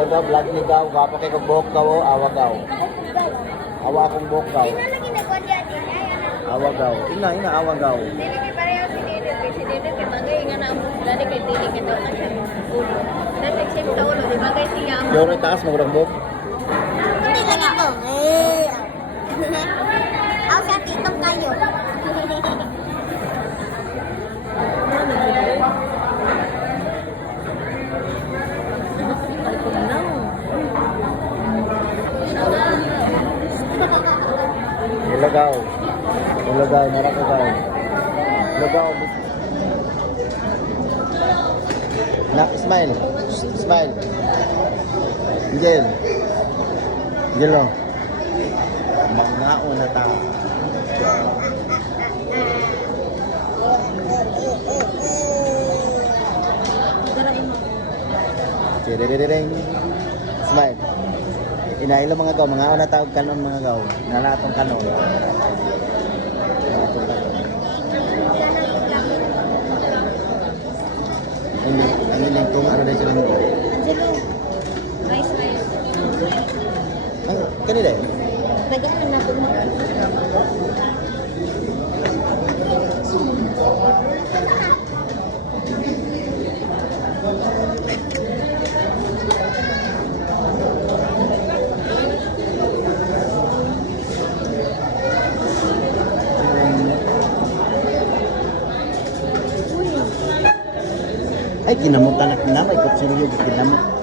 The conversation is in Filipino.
Ilaga, vlog ni Gaw. Kapag kay buhok ka o, awa Gaw. Awa akong buhok Gaw. Awa Gaw. Ina, awa Gaw. Dili kay pareho si Dede. Si Dede kay bagay nga na dali kay Dede kay daw na siya ulo. Dali siya sa ulo, di bagay siya. Yung taas mo ng buhok. Hindi ka na ko. Ako sa titong kayo. Ilagaw. Ilagaw, narakagaw. Ilagaw. Na, smile. Smile. Angel. Angel, oh. Mga una tao. Chiririring. Smile. Inailo mga gaw, mga una tawag kanon mga gaw. Nalatong kanon. Nalatong kanon. Ang ilang kung ano na sila mga. Angelo. Nice. Kanila eh? Nagaan na po mga. Ay, kinamutan na kinamay. Kutsilyo, kinamot.